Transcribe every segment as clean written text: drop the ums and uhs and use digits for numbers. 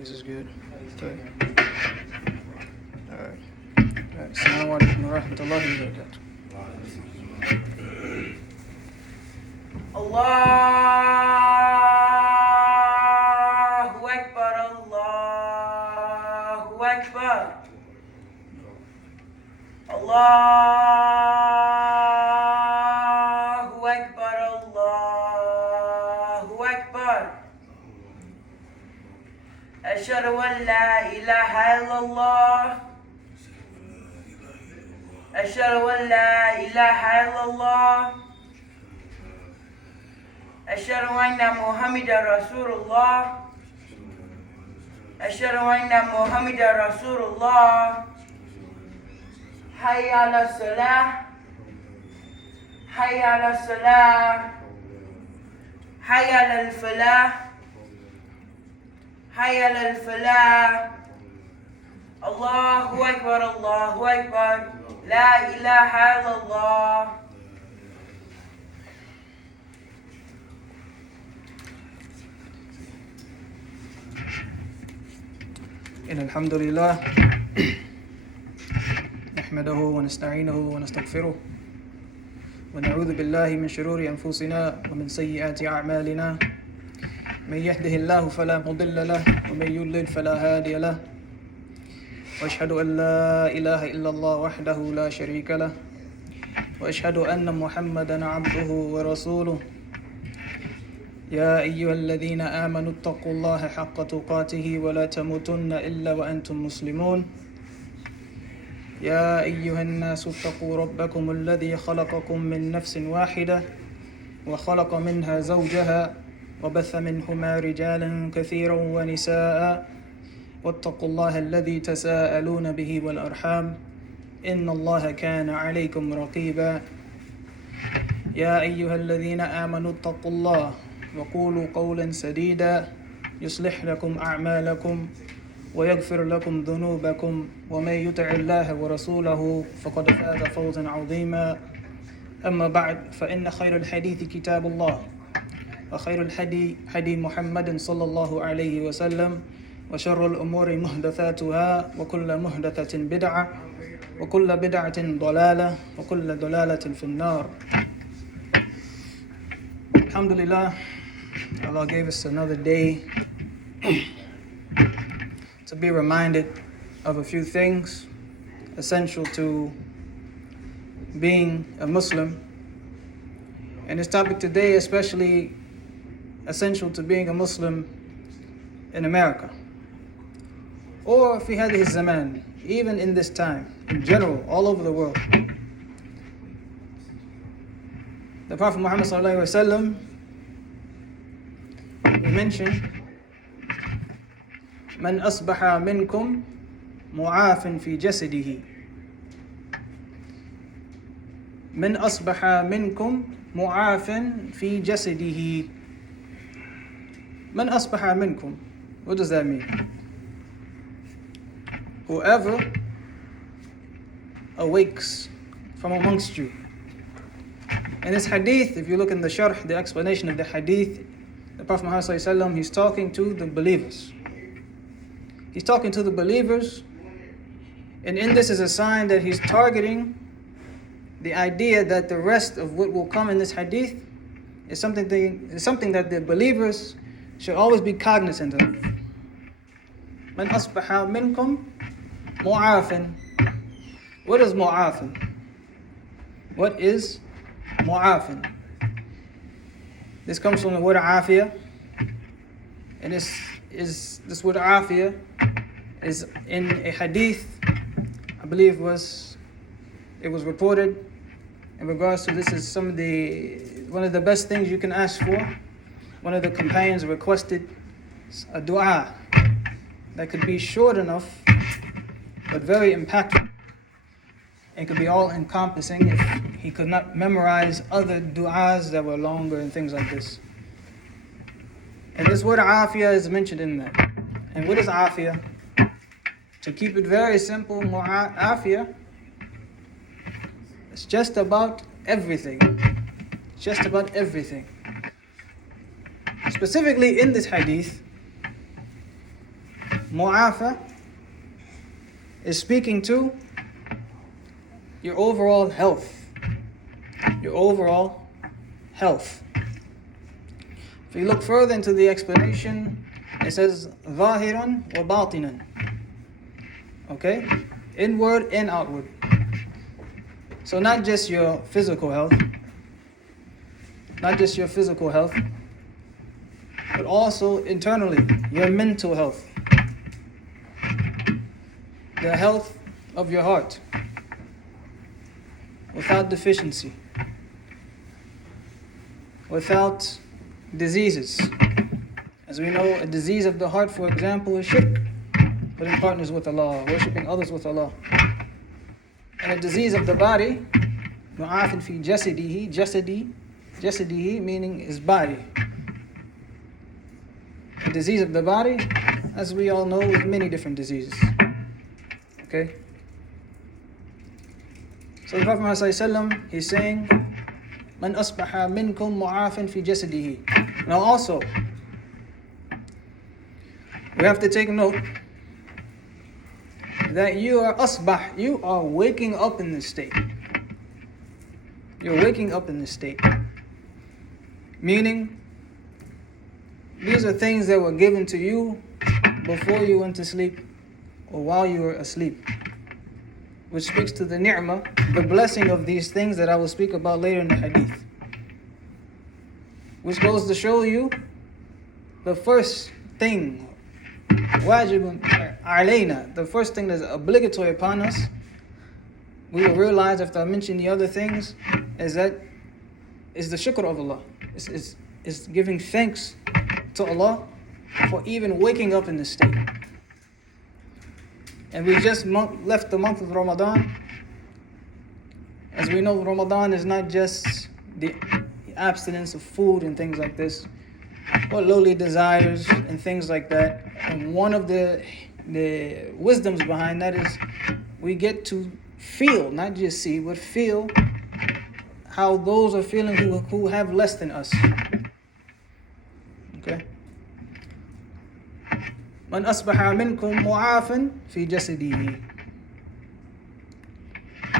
This is good. Okay. Alright. Assalamu alaikum wa rahmatullahi wa barakatuh. Allahu Akbar, Allahu Akbar. Allahu Akbar, Allahu Akbar. Ashhadu an la ilaha illallah. Ashhadu an la ilaha illallah. Ashhadu anna Muhammadan Rasulullah. Ashhadu anna Muhammadan Rasulullah. Hayya ala salah. Hayya ala salah. Hayya ala falah. Hayya ala falah. Allahu Akbar, Allahu Akbar. La ilaha illallah. إن الحمد لله نحمده ونستعينه ونستغفره ونعوذ بالله من شرور أنفسنا ومن سيئات أعمالنا من يهده الله فلا مضل له ومن يضلل فلا هادي له وأشهد أن لا إله إلا الله وحده لا شريك له وأشهد أن محمدا عبده ورسوله يا أيها الذين آمنوا اتقوا الله حق تقاته ولا تموتن إلا وأنتم مسلمون يا أيها الناس اتقوا ربكم الذي خلقكم من نفس واحدة وخلق منها زوجها وبث منهما رجالا كثيرا ونساء واتقوا الله الذي تساءلون به والأرحام إن الله كان عليكم رقيبا يا أيها الذين آمنوا اتقوا الله وقولوا قولا سديدا يصلح لكم أعمالكم ويغفر لكم ذنوبكم ومن يطع الله ورسوله فقد فاز فوزا عظيما أما بعد فإن خير الحديث كتاب الله وخير الهدي هدي محمد صلى الله عليه وسلم وشر الأمور محدثاتها وكل محدثة بدعة وكل بدعة ضلالة وكل ضلالة في النار. Alhamdulillah, Allah gave us another day to be reminded of a few things essential to being a Muslim. And this topic today especially essential to being a Muslim in America. Or fi hadhihi zaman, even in this time, in general, all over the world. The Prophet Muhammad sallallahu alaihi wasallam, he mentioned, "Man asbaha minkum mu'afin fi jasadihi." Man asbaha minkum mu'afin fi jasadihi. Man asbaha minkum. What does that mean? Whoever awakes from amongst you. In this hadith, if you look in the sharh, the explanation of the hadith, the Prophet Muhammad ﷺ, he's talking to the believers. He's talking to the believers, and in this is a sign that he's targeting the idea that the rest of what will come in this hadith is something that the believers should always be cognizant of. Man asbaha minkum mu'afin. What is mu'afin? What is mu'afin? This comes from the word afiyah, and this word afiyah is in a hadith. I believe it was reported in regards to this is one of the best things you can ask for. One of the companions requested a dua that could be short enough but very impactful, and could be all encompassing if he could not memorize other du'as that were longer and things like this. And this word afiyah is mentioned in that. And what is afiyah? To keep it very simple, afiyah, it's just about everything. Just about everything. Specifically in this hadith, mu'afa is speaking to your overall health. Your overall health. If you look further into the explanation, it says ظاهرا وباطنا. Okay? Inward and outward. So not just your physical health, but also internally, your mental health, the health of your heart, without deficiency, without diseases. As we know, a disease of the heart, for example, is shirk, putting partners with Allah, worshipping others with Allah. And a disease of the body, mu'afin fi jasadihi, meaning his body. A disease of the body, as we all know, is many different diseases. Okay? So the Prophet ﷺ, he's saying, Man asbaha minkum mu'afin fi jasadihi. Now also, we have to take note that you are waking up in this state. You're waking up in this state. Meaning, these are things that were given to you before you went to sleep or while you were asleep. Which speaks to the ni'mah, the blessing of these things that I will speak about later in the hadith. Which goes to show you the first thing, wajibun alayna, the first thing that's obligatory upon us, we will realize after I mention the other things, is the shukr of Allah. It's giving thanks to Allah for even waking up in this state. And we just left the month of Ramadan. As we know, Ramadan is not just the abstinence of food and things like this, but lowly desires and things like that. And one of the wisdoms behind that is we get to feel, not just see, but feel how those are feeling who have less than us. Okay? Man asbaha minkum mu'afan fi jasadihi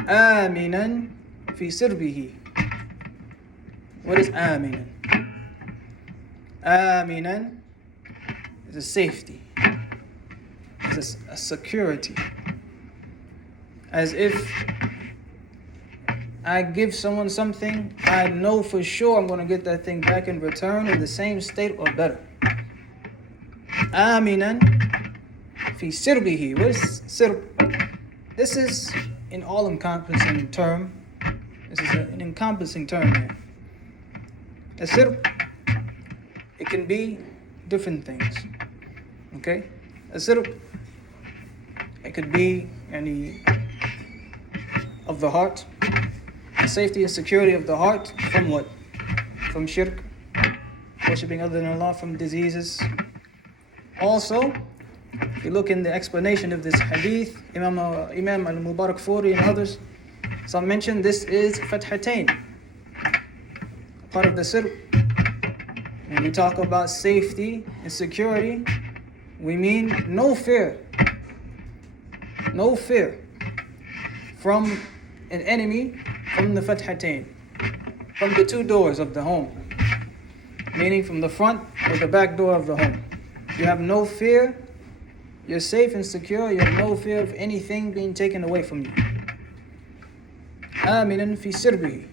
aminan fi sirbihi. What is aminan? Aminan is a safety. It's a security. As if I give someone something, I know for sure I'm going to get that thing back in return in the same state or better. Aminan fi sirbihi. What is sirb? This is an all-encompassing term. This is an encompassing term here. A sirb, it can be different things. Okay? A sirb, it could be any of the heart, the safety and security of the heart from what? From shirk, worshipping other than Allah, from diseases. Also, if you look in the explanation of this hadith, Imam al-Mubarakfuri and others, some mention this is fathatain, part of the sirb. When we talk about safety and security, we mean no fear from an enemy, from the fathatain, from the two doors of the home, meaning from the front or the back door of the home. You have no fear, you're safe and secure, you have no fear of anything being taken away from you. Aminan fi sirbihi.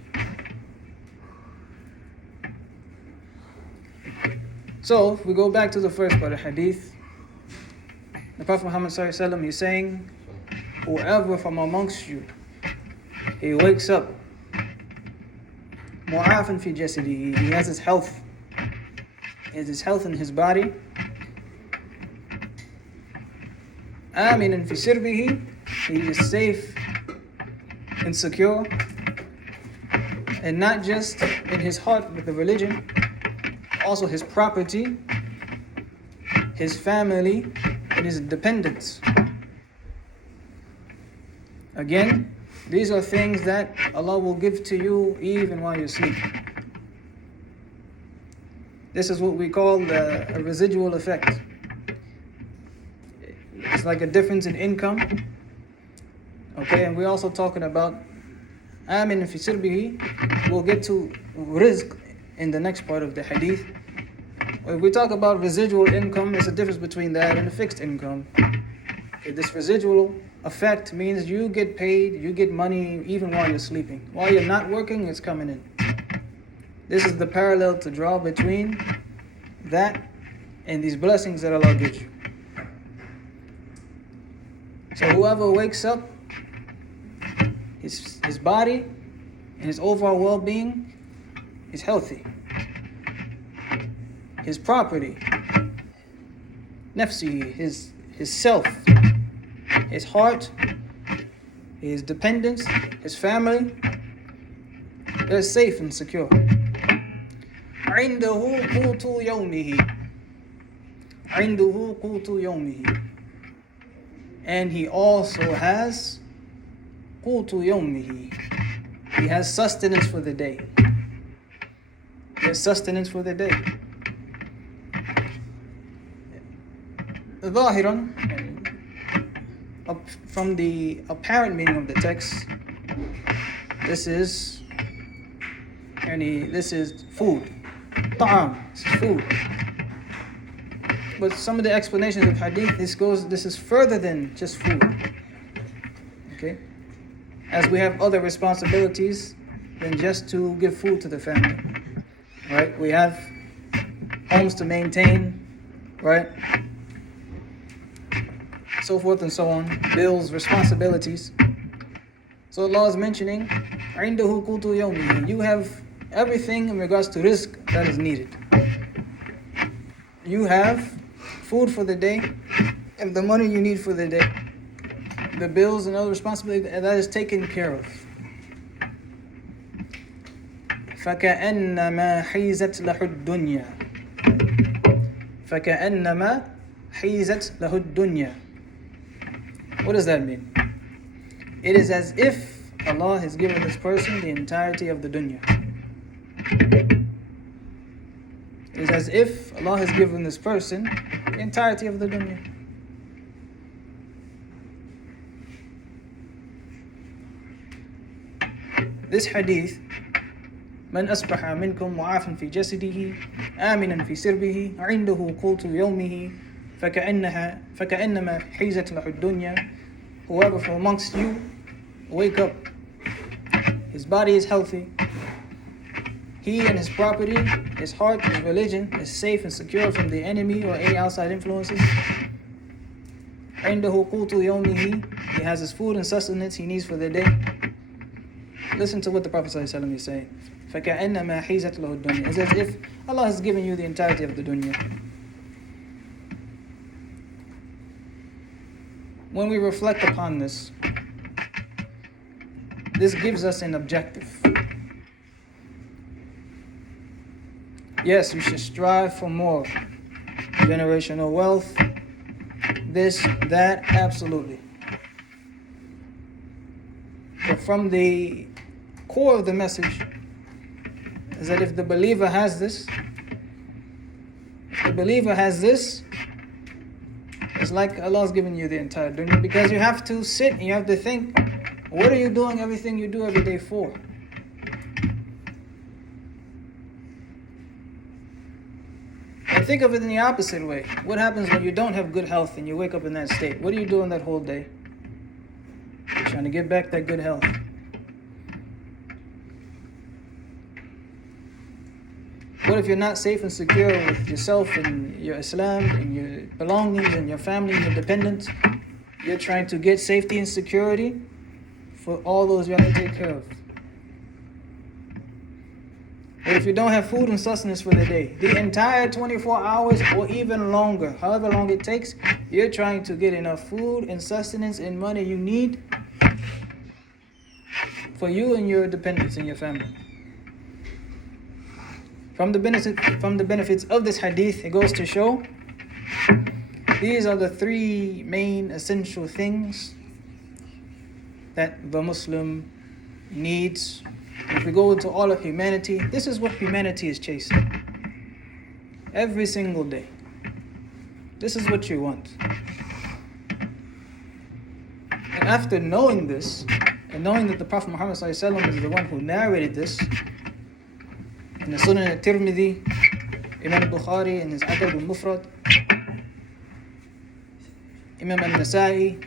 So, if we go back to the first part of hadith, the Prophet Muhammad ﷺ, he's saying, whoever from amongst you, he wakes up, mu'afan fi jasadihi, he has his health, in his body, aminan fi sirbihi, he is safe and secure, and not just in his heart with the religion, also his property, his family, and his dependents. Again, these are things that Allah will give to you even while you're sleeping. This is what we call a residual effect. like a difference in income. Okay, and we're also talking about Amin fi sirbihi. We'll get to rizq in the next part of the hadith. If we talk about residual income, there's a difference between that and a fixed income. Okay, this residual effect means you get paid, you get money even while you're sleeping. While you're not working, it's coming in. This is the parallel to draw between that and these blessings that Allah gives you. So whoever wakes up, his body and his overall well-being is healthy. His property, nafsi, his self, his heart, his dependents, his family, they're safe and secure. عِنْدَهُ قُوتُ يَوْمِهِ عِنْدَهُ قُوتُ يَوْمِهِ. And he also has قُوتُ يَوْمِهِ. He has sustenance for the day. He has sustenance for the day. ظاهرا, from the apparent meaning of the text, this is food. Ta'am, this is food. But some of the explanations of hadith, this is further than just food. Okay? As we have other responsibilities than just to give food to the family. Right? We have homes to maintain, right? So forth and so on, bills, responsibilities. So Allah is mentioning, عِنْدَهُ قُوتُ يَوْمِهِ. You have everything in regards to rizq that is needed. You have food for the day and the money you need for the day. The bills and other responsibilities, that is taken care of. فَكَأَنَّمَا حِيزَتْ لَهُ الدُّنْيَا فَكَأَنَّمَا حِيزَتْ لَهُ الدُّنْيَا. What does that mean? It is as if Allah has given this person the entirety of the dunya. It is as if Allah has given this person the entirety of the dunya. This hadith, من أصبح منكم معافا في جسده آمنا في سربه عنده قوت يومه فكأنما حيزت له الدنيا. Whoever from amongst you wake up, his body is healthy, he and his property, his heart, his religion is safe and secure from the enemy or any outside influences. عنده قوت يومه. He has his food and sustenance he needs for the day. Listen to what the Prophet ﷺ is saying. فَكَأَنَّمَا حِيزَتْ لَهُ الدُّنْيَا. It's as if Allah has given you the entirety of the dunya. When we reflect upon this, this gives us an objective. Yes, you should strive for more. Generational wealth, this, that, absolutely. But from the core of the message is that if the believer has this, it's like Allah's giving you the entire dunya, because you have to sit and you have to think, what are you doing everything you do every day for? And think of it in the opposite way. What happens when you don't have good health and you wake up in that state? What are you doing that whole day? You're trying to get back that good health. What if you're not safe and secure with yourself and your Islam and your belongings and your family and your dependents? You're trying to get safety and security for all those you have to take care of. But if you don't have food and sustenance for the day, the entire 24 hours or even longer, however long it takes, you're trying to get enough food and sustenance and money you need for you and your dependents and your family. From the benefits of this hadith, it goes to show these are the three main essential things that the Muslim needs. If we go into all of humanity, this is what humanity is chasing. Every single day. This is what you want. after knowing this, and knowing that the Prophet Muhammad ﷺ is the one who narrated this, in the Sunan al-Tirmidhi, Imam al-Bukhari in his Adab al-Mufrad, Imam al-Nasa'i,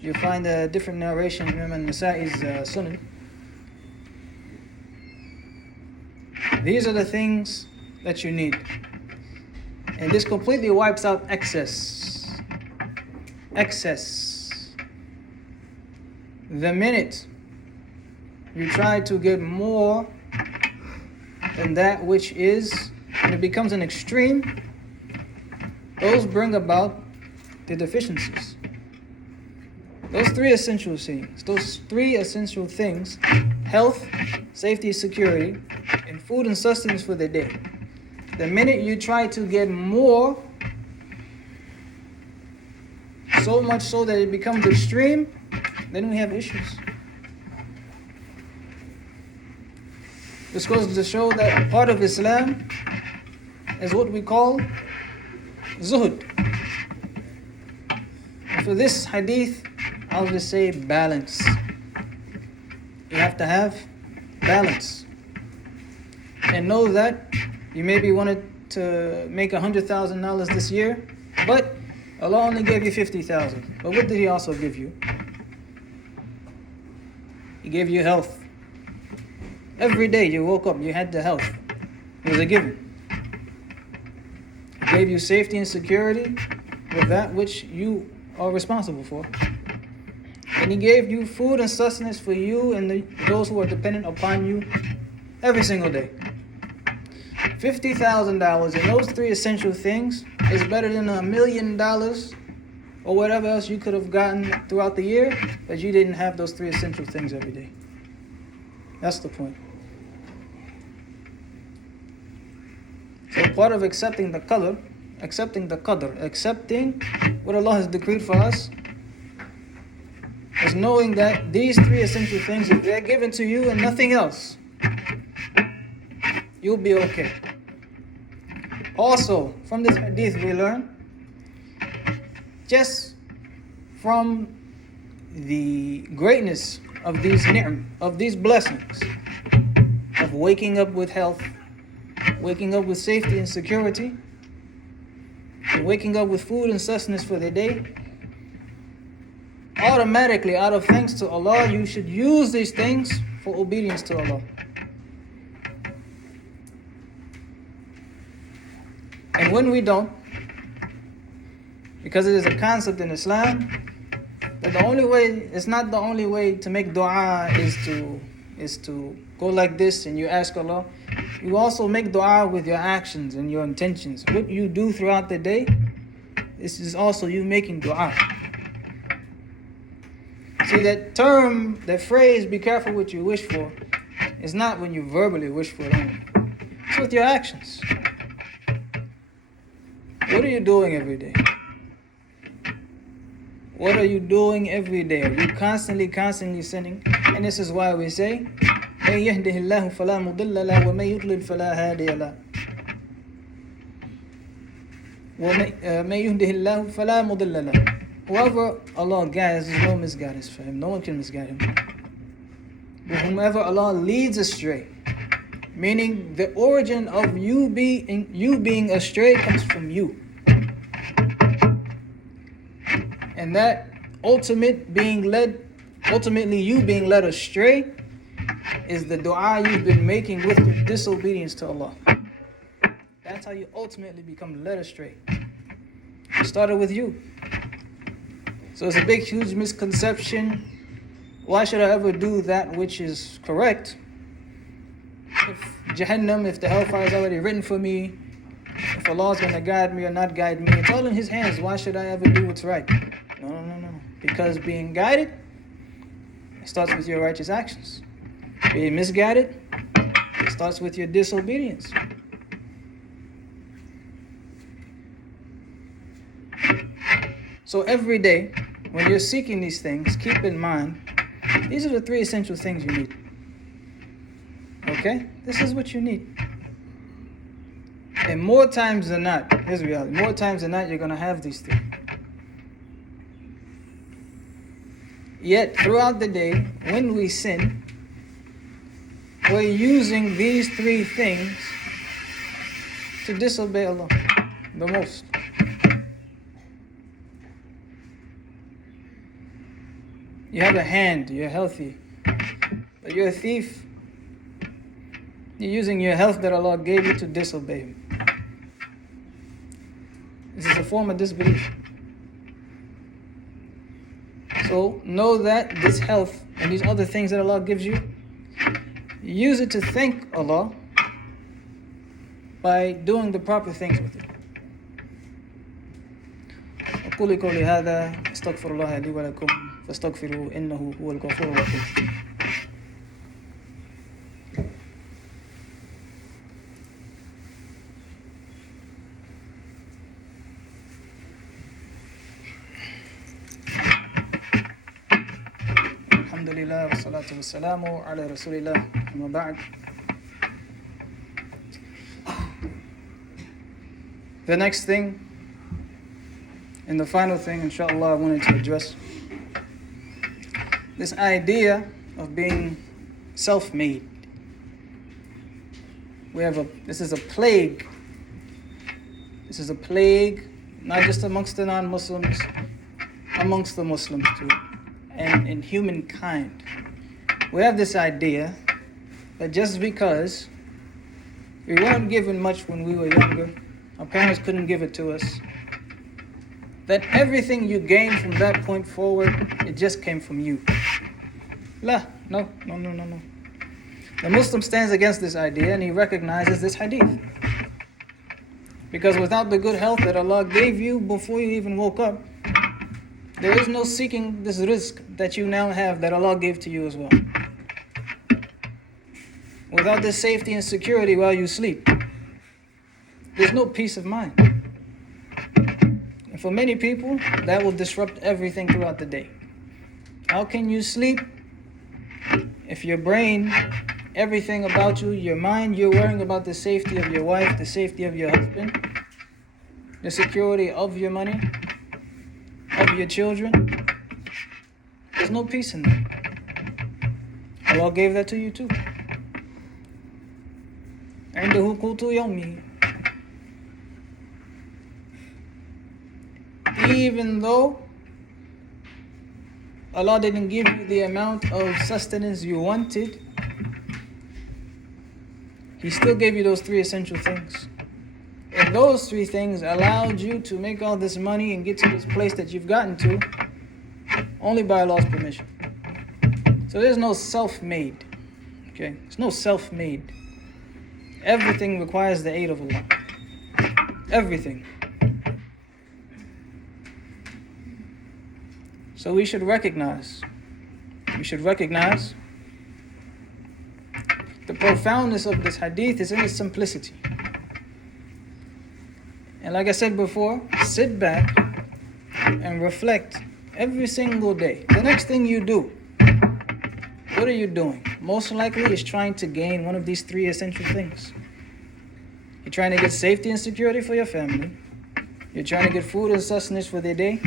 you find a different narration in Imam al-Nasa'i's Sunan. These are the things that you need. And this completely wipes out excess. Excess. The minute you try to get more than that which is, and it becomes an extreme, those bring about the deficiencies. Those three essential things, health, safety, security, and food and sustenance for the day. The minute you try to get more, so much so that it becomes extreme, then we have issues. This goes to show that part of Islam is what we call zuhud. And for this hadith, I'll just say balance. You have to have balance. And know that you maybe wanted to make $100,000 this year, but Allah only gave you $50,000. But what did He also give you? He gave you health. Every day you woke up, you had the health. It was a given. He gave you safety and security with that which you are responsible for. And He gave you food and sustenance for you and those who are dependent upon you every single day. $50,000 in those three essential things is better than $1 million or whatever else you could have gotten throughout the year, but you didn't have those three essential things every day. That's the point. So part of accepting the qadr, accepting what Allah has decreed for us, is knowing that these three essential things, if they're given to you and nothing else, you'll be okay. Also, from this hadith we learn, just from the greatness of these ni'am, of these blessings, of waking up with health, waking up with safety and security, and waking up with food and sustenance for the day, automatically, out of thanks to Allah, you should use these things for obedience to Allah. And when we don't, because it is a concept in Islam, that it's not the only way to make dua is to go like this and you ask Allah. You also make dua with your actions and your intentions. What you do throughout the day, this is also you making dua. See, that phrase, be careful what you wish for, is not when you verbally wish for it only. It's with your actions. What are you doing every day? What are you doing every day? Are you constantly sinning? And this is why we say, مَن يَهْدِهِ اللَّهُ فَلَا مُضِلَّ لَهُ وَمَن يُضْلِلْ فَلَا هَادِيَ لَهُ مَن يَهْدِهِ اللَّهُ فَلَا مُضِلَّ لَهُ. Whoever Allah guides, there's no misguidance for him. No one can misguide him. But whomever Allah leads astray, meaning the origin of you being astray comes from you. And that ultimately you being led astray is the dua you've been making with your disobedience to Allah. That's how you ultimately become led astray. It started with you. So it's a big, huge misconception. Why should I ever do that which is correct? If Jahannam, if the hellfire is already written for me, if Allah is going to guide me or not guide me, it's all in His hands. Why should I ever do what's right? No. Because being guided, it starts with your righteous actions. Being misguided, it starts with your disobedience. So every day, when you're seeking these things, keep in mind, these are the three essential things you need. Okay? This is what you need. And more times than not, here's the reality, more times than not, you're going to have these things. Yet throughout the day, when we sin, we're using these three things to disobey Allah the most. You have a hand, you're healthy, but you're a thief. You're using your health that Allah gave you to disobey Him. This is a form of disbelief. So know that this health and these other things that Allah gives you, use it to thank Allah by doing the proper things with it. أقول قولي هذا أستغفر الله لي ولكم فاستغفروه إنه هو الغفور الرحيم. الحمد لله والصلاة والسلام على رسول الله أما بعد. The next thing and the final thing, inshallah, I wanted to address this idea of being self-made. This is a plague. This is a plague, not just amongst the non-Muslims, amongst the Muslims too, and in humankind. We have this idea that just because we weren't given much when we were younger, our parents couldn't give it to us, that everything you gain from that point forward, it just came from you. No. The Muslim stands against this idea and he recognizes this hadith. Because without the good health that Allah gave you before you even woke up, there is no seeking this rizq that you now have that Allah gave to you as well. Without this safety and security while you sleep, there's no peace of mind. And for many people, that will disrupt everything throughout the day. How can you sleep if your brain, everything about you, your mind, you're worrying about the safety of your wife, the safety of your husband, the security of your money, of your children? There's no peace in that. Allah gave that to you too. عنده قوت يومه. Even though Allah didn't give you the amount of sustenance you wanted, He still gave you those three essential things. And those three things allowed you to make all this money and get to this place that you've gotten to only by Allah's permission. So there's no self-made. Okay? There's no self-made. Everything requires the aid of Allah. Everything. So we should recognize the profoundness of this hadith is in its simplicity. And like I said before, sit back and reflect every single day. The next thing you do, what are you doing? Most likely is trying to gain one of these three essential things. You're trying to get safety and security for your family. You're trying to get food and sustenance for the day.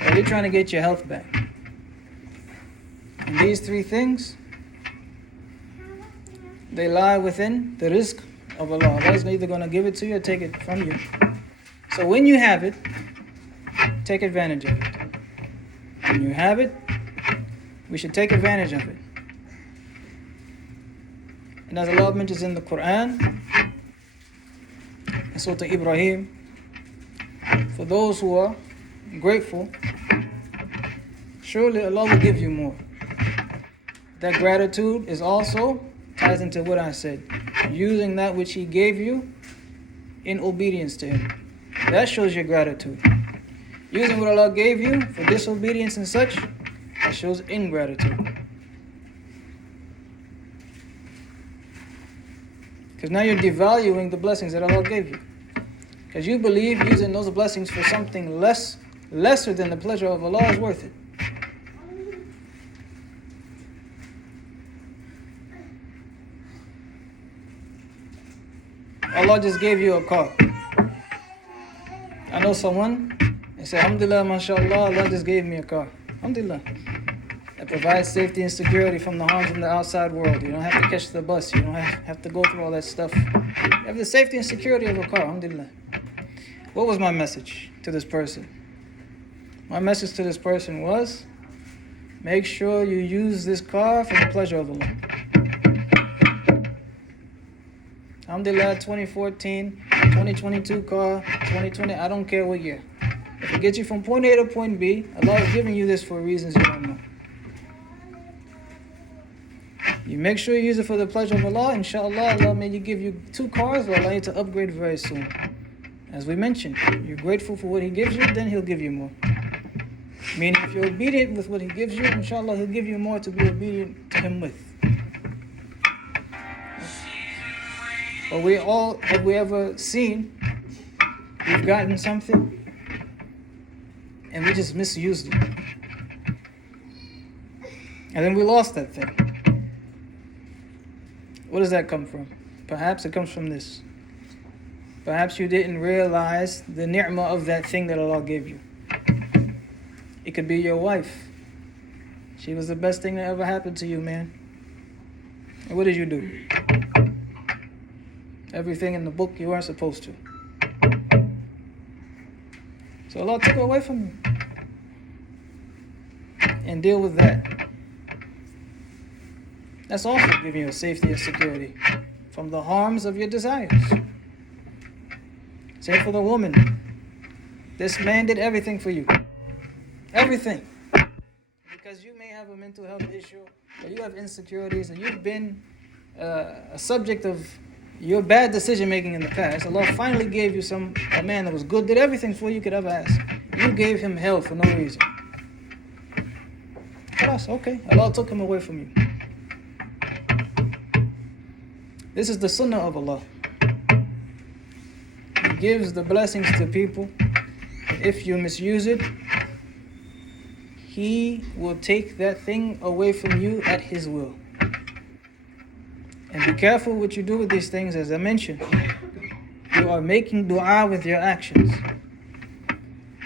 Or you're trying to get your health back. And these three things, they lie within the rizq of Allah. Allah is either going to give it to you or take it from you. So when you have it, take advantage of it. When you have it, we should take advantage of it. And as Allah mentions in the Quran, in Surah Ibrahim, for those who are grateful, surely Allah will give you more. That gratitude is also ties into what I said. Using that which He gave you in obedience to Him. That shows your gratitude. Using what Allah gave you for disobedience and such, that shows ingratitude. Because now you're devaluing the blessings that Allah gave you. Because you believe using those blessings for something lesser than the pleasure of Allah is worth it. Allah just gave you a car. I know someone, they say, Alhamdulillah, mashallah, Allah just gave me a car. Alhamdulillah. That provides safety and security from the harms in the outside world. You don't have to catch the bus. You don't have to go through all that stuff. You have the safety and security of a car. Alhamdulillah. What was my message to this person? My message to this person was, make sure you use this car for the pleasure of Allah. Alhamdulillah, 2014, 2022 car, 2020, I don't care what year. If it gets you from point A to point B, Allah is giving you this for reasons you don't know. You make sure you use it for the pleasure of Allah. Inshallah, Allah may give you 2 cars or allow you to upgrade very soon. As we mentioned, you're grateful for what He gives you, then He'll give you more. Meaning, if you're obedient with what He gives you, inshallah, He'll give you more to be obedient to Him with. But have we ever seen, we've gotten something and we just misused it. And then we lost that thing. What does that come from? Perhaps it comes from this. Perhaps you didn't realize the ni'mah of that thing that Allah gave you. It could be your wife. She was the best thing that ever happened to you, man. And what did you do? Everything in the book you weren't supposed to. So Allah took it away from you. And deal with that. That's also giving you safety and security from the harms of your desires. Same for the woman. This man did everything for you. Everything. Because you may have a mental health issue, or you have insecurities, and you've been a subject of your bad decision making in the past. Allah finally gave you a man that was good, did everything for you could ever ask. You gave him hell for no reason. Khalas, okay. Allah took him away from you. This is the sunnah of Allah. He gives the blessings to people. If you misuse it, He will take that thing away from you at His will. And be careful what you do with these things. As I mentioned, you are making dua with your actions.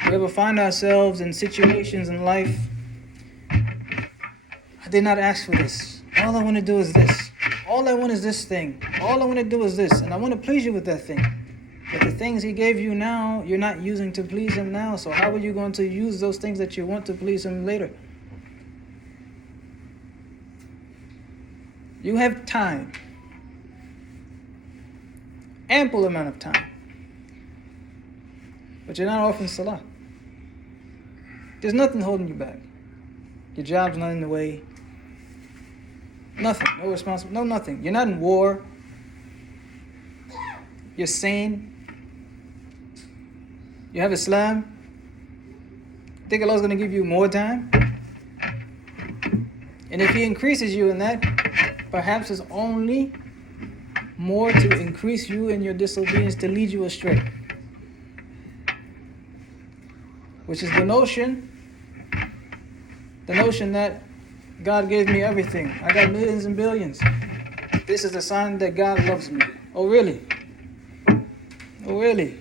We ever find ourselves in situations in life, I did not ask for this. All I want to do is this. All I want is this thing. All I want to do is this. And I want to please you with that thing. But the things He gave you now, you're not using to please Him now. So how are you going to use those things that you want to please Him later? You have time. Ample amount of time. But you're not offering salah. There's nothing holding you back. Your job's not in the way. Nothing. No responsibility. No nothing. You're not in war. You're sane. You have Islam. Think Allah's going to give you more time? And if He increases you in that, perhaps it's only more to increase you in your disobedience, to lead you astray. Which is the notion that God gave me everything. I got millions and billions. This is a sign that God loves me. Oh, really? Oh, really?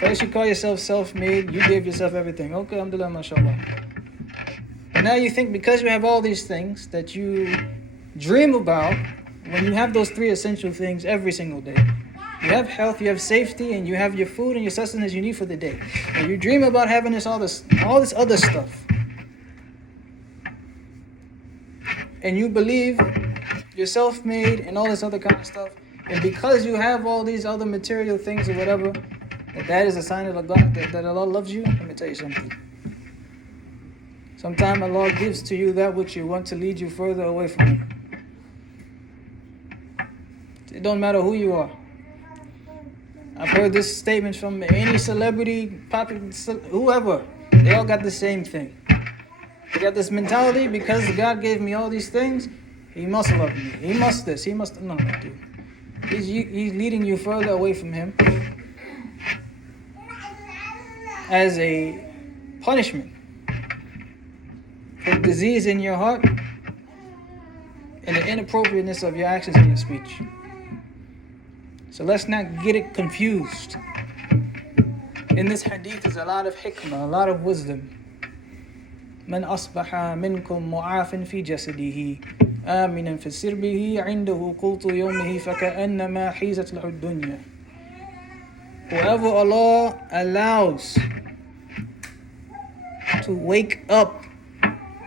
First you call yourself self-made, you gave yourself everything. Okay, alhamdulillah, mashallah. But now you think because you have all these things that you dream about, when you have those 3 essential things every single day, you have health, you have safety, and you have your food and your sustenance you need for the day. And you dream about having all this other stuff. And you believe you're self-made and all this other kind of stuff. And because you have all these other material things or whatever, that is a sign of Allah, that Allah loves you. Let me tell you something. Sometimes Allah gives to you that which you want to lead you further away from Him. It don't matter who you are. I've heard this statement from any celebrity, whoever. They all got the same thing. They got this mentality, because God gave me all these things, He must love me. He must this. He must... No, dude. He's leading you further away from Him as a punishment for disease in your heart and the inappropriateness of your actions and your speech. So let's not get it confused. In this hadith is a lot of hikmah, a lot of wisdom. من أصبح منكم معاف في جسده آمنا في سربه عنده قوت يومه فكأنما حيزت له الدنيا. Whoever Allah allows to wake up,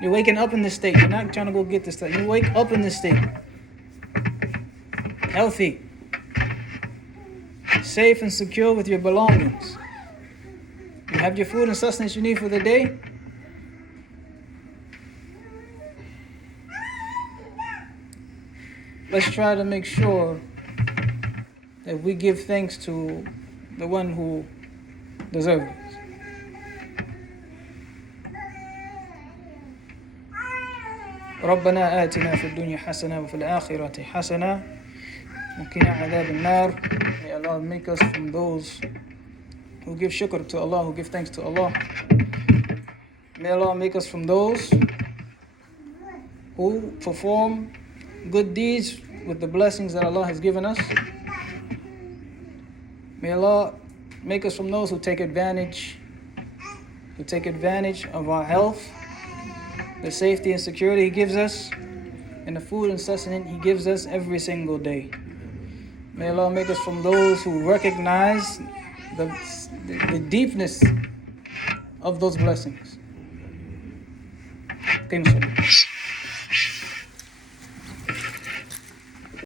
you're waking up in this state, you're not trying to go get this stuff, you wake up in this state, healthy, safe and secure with your belongings. You have your food and sustenance you need for the day. Let's try to make sure that we give thanks to the one who deserves it. ربنا آتنا في الدنيا حسنة وفي الآخرة حسنة وقنا عذاب النار. May Allah make us from those who give shukr to Allah, who give thanks to Allah. May Allah make us from those who perform good deeds with the blessings that Allah has given us. May Allah make us from those who take advantage of our health, the safety and security He gives us, and the food and sustenance He gives us every single day. May Allah make us from those who recognize the deepness of those blessings.